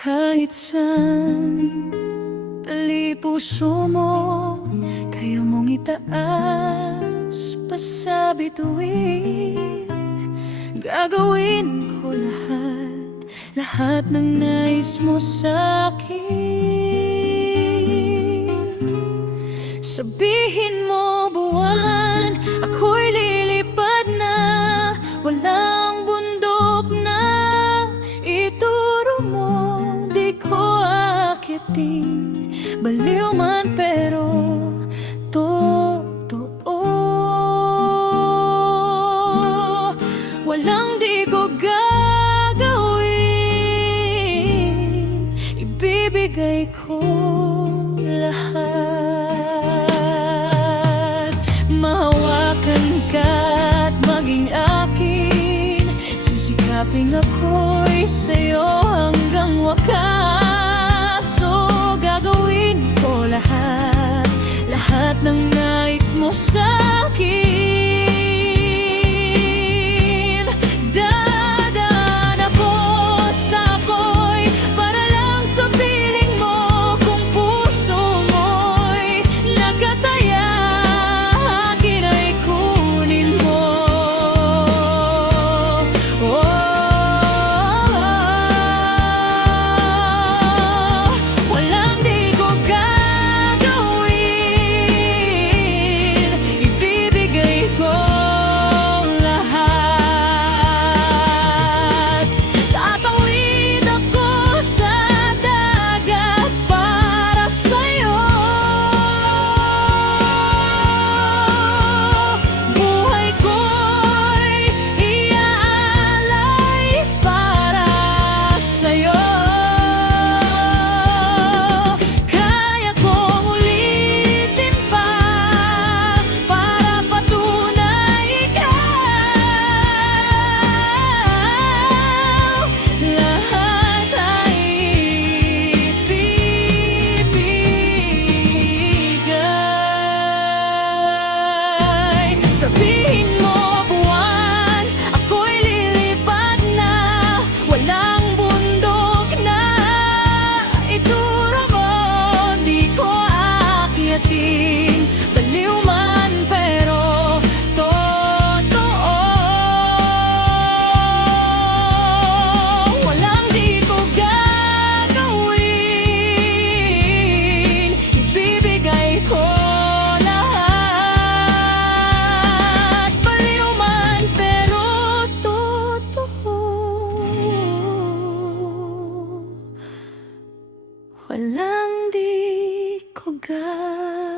Kahit saan dali puso mo, kaya mong itaas pa sa bituin. Gagawin ko lahat ng nais mo sa'kin. Sabihin mo buwan, ako'y lilipad na, walang bundok na ituro mo. Di ko akitin, baliw man pero totoo. Walang di ko gagawin, ibibigay ko lahat. Mahawakan ka't maging akin, sisikaping ako'y sa'yo hanggang wakas. So gagawin ko lahat ng nais mo sa'kin. Dadaan ako sa apoy para lang sa piling mo. Kung puso mo'y nakataya, akin ay kunin mo. Walang di ko gagawin, ibibigay ko lahat. Tatawid ako sa dagat para sa'yo. Buhay ko'y iaalay para sa'yo. Kaya kong ulitin pa para patunay ikaw. Lahat ay ibibigay. Sabihin mo buwan, ako'y lilipad na, walang bundok na ituro mo. Di ko aakyatin, baliw man pero totoo. Walang di ko gagawin, ibibigay ko lahat. Baliw man pero totoo. Walang di ko gagawin.